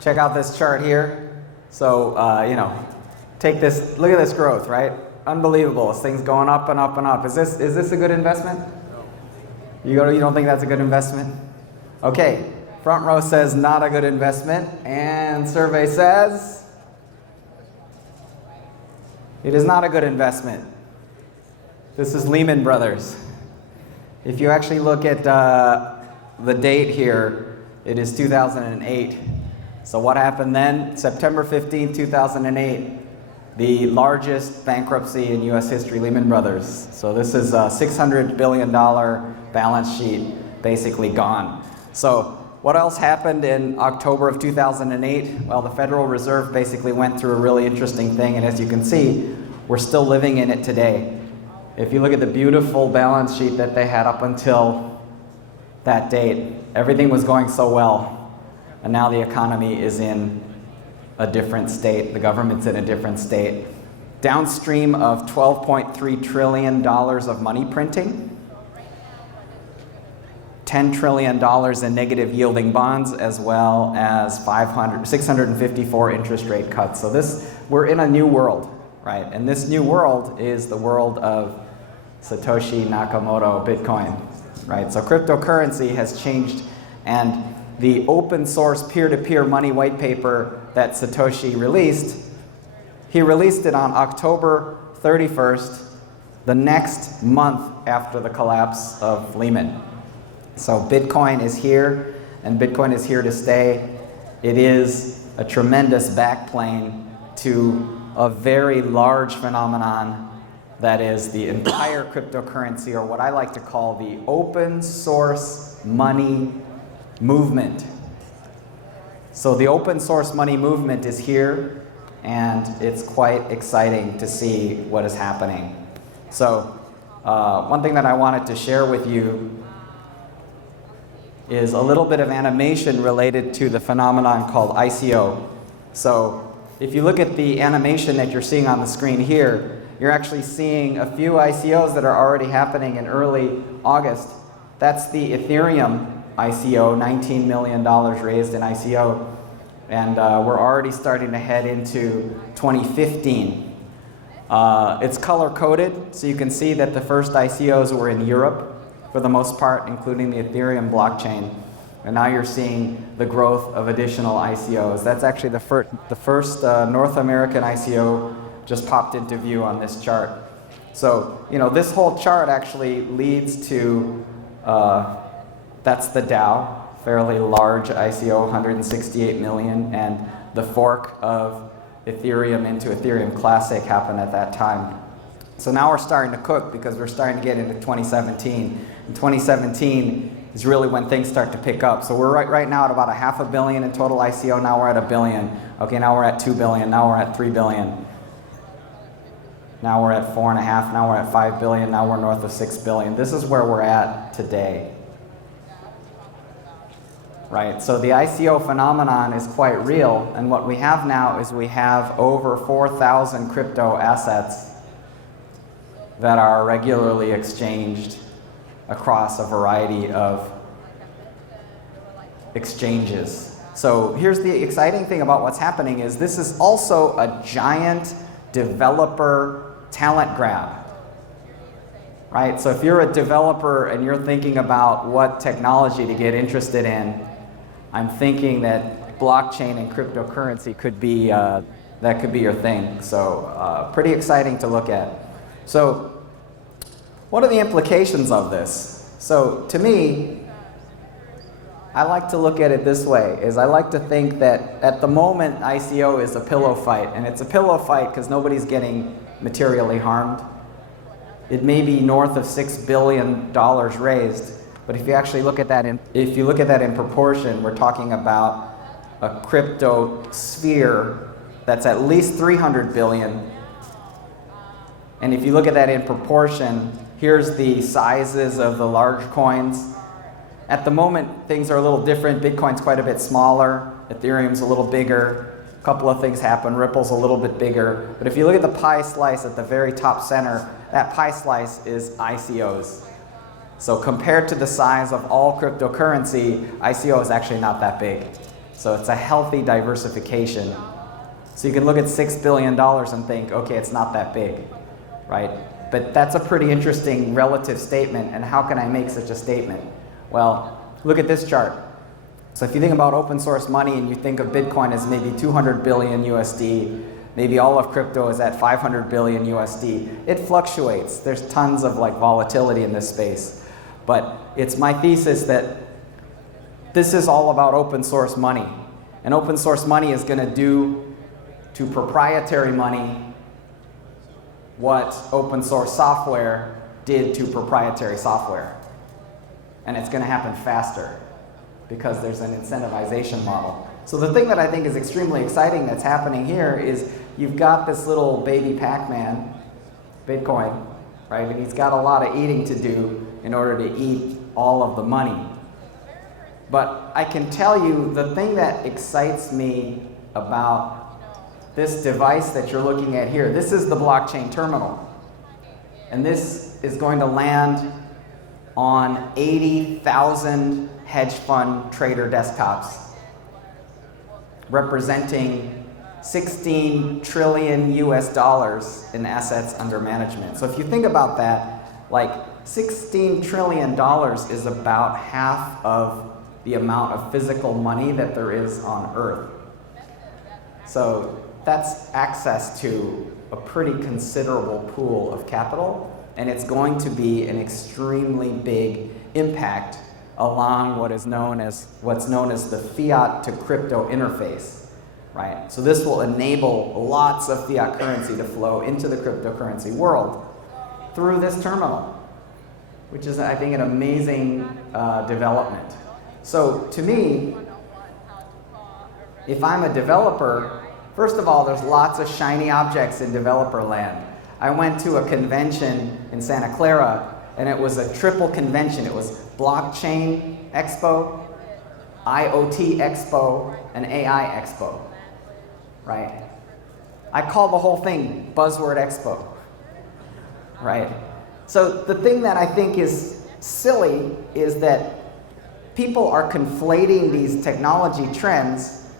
Check out this chart here. So, take this, look at this growth, right? Unbelievable. This thing's going up and up and up. Is this a good investment? No. You don't think that's a good investment? Okay, front row says not a good investment, and survey says it is not a good investment. This is Lehman Brothers. If you actually look at the date here, it is 2008. So what happened then? September 15, 2008, the largest bankruptcy in US history, Lehman Brothers. So this is a $600 billion balance sheet basically gone. So what else happened in October of 2008? Well, the Federal Reserve basically went through a really interesting thing, and as you can see, we're still living in it today. If you look at the beautiful balance sheet that they had up until that date, everything was going so well. And now the economy is in a different state. The government's in a different state. Downstream of $12.3 trillion of money printing, $10 trillion in negative yielding bonds, as well as 654 interest rate cuts. So we're in a new world, right? And this new world is the world of Satoshi Nakamoto, Bitcoin, right? So cryptocurrency has changed, and the open source peer-to-peer money white paper that Satoshi released, he released it on October 31st, the next month after the collapse of Lehman. So Bitcoin is here, and Bitcoin is here to stay. It is a tremendous backplane to a very large phenomenon that is the entire cryptocurrency, or what I like to call the open source money movement. So the open source money movement is here, and it's quite exciting to see what is happening. So one thing that I wanted to share with you is a little bit of animation related to the phenomenon called ICO. So if you look at the animation that you're seeing on the screen here, you're actually seeing a few ICOs that are already happening in early August. That's the Ethereum ICO, $19 million raised in ICO, and we're already starting to head into 2015. It's color-coded, so you can see that the first ICOs were in Europe, for the most part, including the Ethereum blockchain, and now you're seeing the growth of additional ICOs. That's actually the first North American ICO just popped into view on this chart. So, this whole chart actually leads to that's the DAO, fairly large ICO, 168 million, and the fork of Ethereum into Ethereum Classic happened at that time. So now we're starting to cook because we're starting to get into 2017. And 2017 is really when things start to pick up. So we're right now at about $500 million in total ICO. Now we're at $1 billion. Okay, now we're at $2 billion. Now we're at $3 billion. Now we're at 4.5. Now we're at $5 billion. Now we're north of $6 billion. This is where we're at today. Right, so the ICO phenomenon is quite real, and what we have now is we have over 4,000 crypto assets that are regularly exchanged across a variety of exchanges. So here's the exciting thing about what's happening is this is also a giant developer talent grab. Right, so if you're a developer and you're thinking about what technology to get interested in, I'm thinking that blockchain and cryptocurrency could be that could be your thing. So pretty exciting to look at. So what are the implications of this? So to me, I like to look at it this way, is I like to think that at the moment ICO is a pillow fight, and it's a pillow fight because nobody's getting materially harmed. It may be north of $6 billion raised. But if you actually look at that in proportion, we're talking about a crypto sphere that's at least 300 billion. And if you look at that in proportion, here's the sizes of the large coins. At the moment, things are a little different. Bitcoin's quite a bit smaller. Ethereum's a little bigger. A couple of things happen. Ripple's a little bit bigger. But if you look at the pie slice at the very top center, that pie slice is ICOs. So compared to the size of all cryptocurrency, ICO is actually not that big. So it's a healthy diversification. So you can look at $6 billion and think, okay, it's not that big, right? But that's a pretty interesting relative statement, and how can I make such a statement? Well, look at this chart. So if you think about open source money and you think of Bitcoin as maybe 200 billion USD, maybe all of crypto is at 500 billion USD, it fluctuates. There's tons of volatility in this space. But it's my thesis that this is all about open source money. And open source money is going to do to proprietary money what open source software did to proprietary software. And it's going to happen faster because there's an incentivization model. So the thing that I think is extremely exciting that's happening here is you've got this little baby Pac-Man, Bitcoin, right? And he's got a lot of eating to do in order to eat all of the money. But I can tell you the thing that excites me about this device that you're looking at here, this is the blockchain terminal. And this is going to land on 80,000 hedge fund trader desktops, representing 16 trillion US dollars in assets under management. So if you think about that, $16 trillion is about half of the amount of physical money that there is on Earth. So that's access to a pretty considerable pool of capital, and it's going to be an extremely big impact along what's known as the fiat to crypto interface, right? So this will enable lots of fiat currency to flow into the cryptocurrency world through this terminal, which is, I think, an amazing development. So to me, if I'm a developer, first of all, there's lots of shiny objects in developer land. I went to a convention in Santa Clara, and it was a triple convention. It was Blockchain Expo, IoT Expo, and AI Expo, right? I call the whole thing Buzzword Expo, right? So the thing that I think is silly is that people are conflating these technology trends,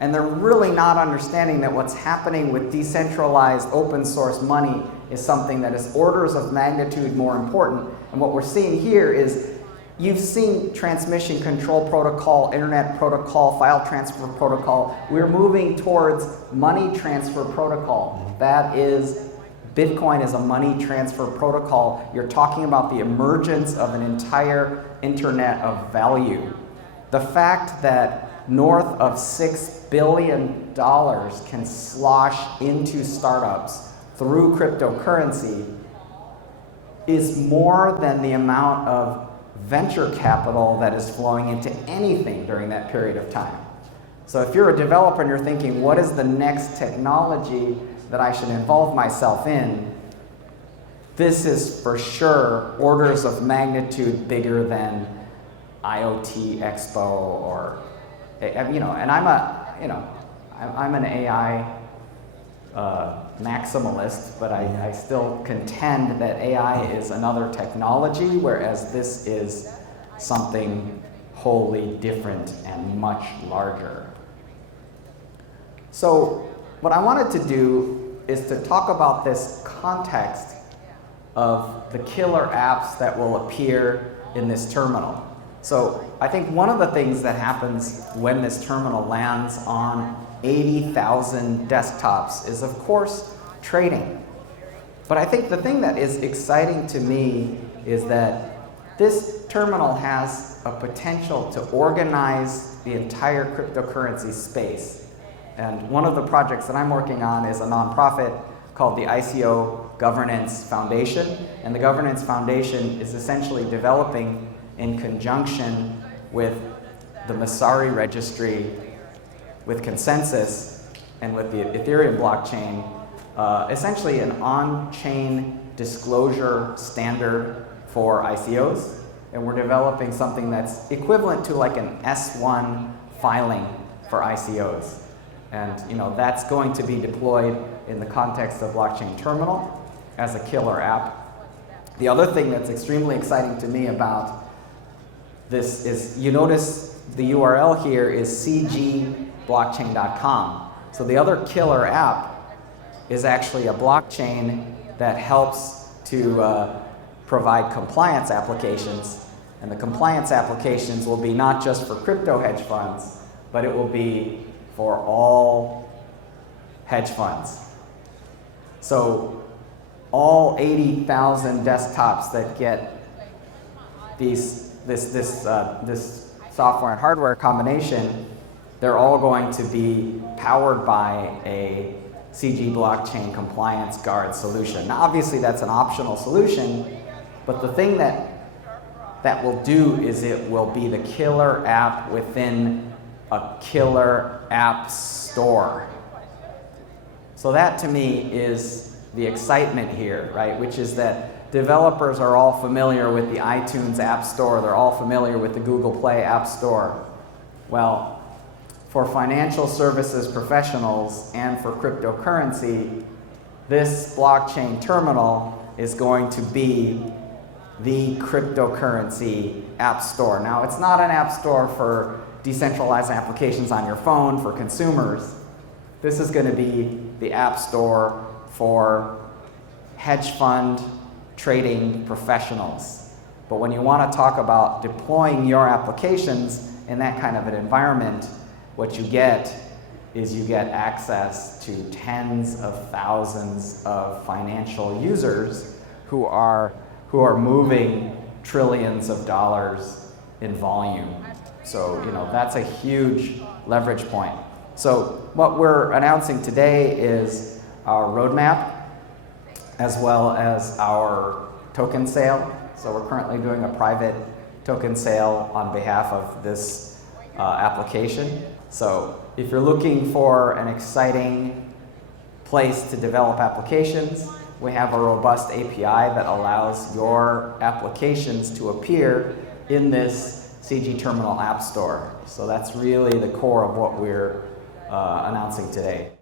and they're really not understanding that what's happening with decentralized open source money is something that is orders of magnitude more important. And what we're seeing here is, you've seen transmission control protocol, internet protocol, file transfer protocol. We're moving towards money transfer protocol. That is, Bitcoin is a money transfer protocol. You're talking about the emergence of an entire internet of value. The fact that north of $6 billion can slosh into startups through cryptocurrency is more than the amount of venture capital that is flowing into anything during that period of time. So if you're a developer and you're thinking, what is the next technology that I should involve myself in, this is for sure orders of magnitude bigger than IoT Expo or, and I'm an AI maximalist, but I still contend that AI is another technology, whereas this is something wholly different and much larger. So what I wanted to do is to talk about this context of the killer apps that will appear in this terminal. So I think one of the things that happens when this terminal lands on 80,000 desktops is, of course, trading. But I think the thing that is exciting to me is that this terminal has a potential to organize the entire cryptocurrency space. And one of the projects that I'm working on is a nonprofit called the ICO Governance Foundation. And the Governance Foundation is essentially developing, in conjunction with the Masari registry, with Consensus, and with the Ethereum blockchain, essentially an on-chain disclosure standard for ICOs. And we're developing something that's equivalent to like an S1 filing for ICOs. And that's going to be deployed in the context of Blockchain Terminal as a killer app. The other thing that's extremely exciting to me about this is, you notice the URL here is cgblockchain.com. So the other killer app is actually a blockchain that helps to provide compliance applications. And the compliance applications will be not just for crypto hedge funds, but it will be for all hedge funds. So all 80,000 desktops that get this software and hardware combination, they're all going to be powered by a CG blockchain compliance guard solution. Now obviously that's an optional solution, but the thing that will do is it will be the killer app within a killer app store. So that to me is the excitement here, right? Which is that developers are all familiar with the iTunes App Store, they're all familiar with the Google Play App Store. Well, for financial services professionals and for cryptocurrency, this blockchain terminal is going to be the cryptocurrency app store. Now, it's not an app store for decentralized applications on your phone for consumers. This is going to be the app store for hedge fund trading professionals. But when you want to talk about deploying your applications in that kind of an environment, what you get is you get access to tens of thousands of financial users who are moving trillions of dollars in volume. So, that's a huge leverage point. So what we're announcing today is our roadmap as well as our token sale. So we're currently doing a private token sale on behalf of this application. So if you're looking for an exciting place to develop applications, we have a robust API that allows your applications to appear in this CG Terminal App Store. So that's really the core of what we're announcing today.